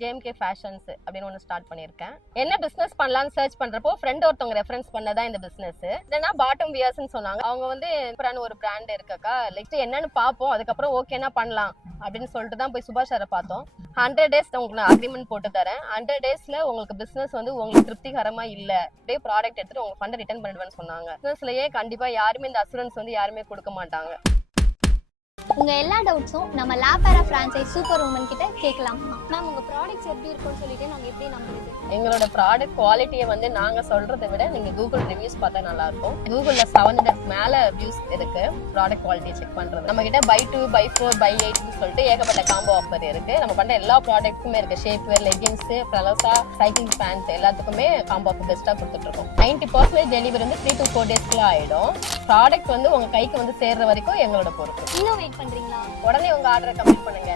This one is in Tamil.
JMK ஃபேஷன்ஸ் அப்படின்னு ஒன்று ஸ்டார்ட் பண்ணியிருக்கேன். என்ன பிஸ்னஸ் பண்ணலாம்னு சர்ச் பண்றப்போ ஃப்ரெண்ட் ஒருத்தவங்க ரெஃபரன்ஸ் பண்ணதான் இந்த பிஸ்னஸ். என்னன்னா பாட்டம் வியர்ஸ்ன்னு சொன்னாங்க. அவங்க வந்து ஒரு பிராண்ட் இருக்கக்கா, லைக் என்னன்னு பார்ப்போம், அதுக்கப்புறம் ஓகேனா பண்ணலாம் அப்படின்னு சொல்லிட்டு தான் போய் சுபாஷ் சாரை பார்த்தோம். 100 days உங்களுக்கு நான் அக்ரிமெண்ட் போட்டு தரேன். 100 daysல உங்களுக்கு பிசினஸ் வந்து உங்களுக்கு திருப்திகரமா இல்ல, அப்படியே ப்ராடக்ட் எடுத்துட்டு உங்க ஃபண்டை ரிட்டர்ன் பண்ணிடுவேன்னு சொன்னாங்க. பிசினஸ்லயே கண்டிப்பா யாருமே இந்த அசூரன்ஸ் வந்து யாருமே கொடுக்க மாட்டாங்க. உங்க எல்லா டவுட்ஸும் நம்ம லாபேரா பிரான்சைஸ் சூப்பர் உமன் கிட்ட கேட்கலாம். மேம் உங்க ப்ராடக்ட்ஸ் எப்படி இருக்கும்னு சொல்லிட்டு நாங்க எப்படி நம்புறது? எங்களோட ப்ராடக்ட் குவாலிட்டியை வந்து நாங்க சொல்றதை விட நீங்க கூகுள் ரிவ்யூஸ் பார்த்தா நல்லா இருக்கும். கூகுள்ல 700 மேல வியூஸ் இருக்கு ப்ராடக்ட் குவாலிட்டி செக் பண்றது. நம்ம கிட்ட buy 2 buy 4 buy 8 சொல்லிட்டு ஏகப்பட்ட காம்போ ஆஃபர் இருக்கு. நம்ம பண்ற எல்லா ப்ராடக்ட்டுமே இருக்கு. ஷேப் வேர், லெகின்ஸ், ப்ளசா, சைக்கிள் பேண்ட்ஸ் எல்லாத்துக்குமே காம்போ ஆஃபர் பெஸ்டா கொடுத்துட்டு இருக்கோம். 90% டெலிவரி வந்து 3 to 4 daysக்குள்ள ஆயிடும். ப்ராடக்ட் வந்து உங்க கைக்கு வந்து சேர்ற வரைக்கும் எங்களோட பொறுப்பு. இன்னும் வெயிட் பண்றீங்களா? உடனே உங்க ஆர்டரை கம்ப்ளீட் பண்ணுங்க.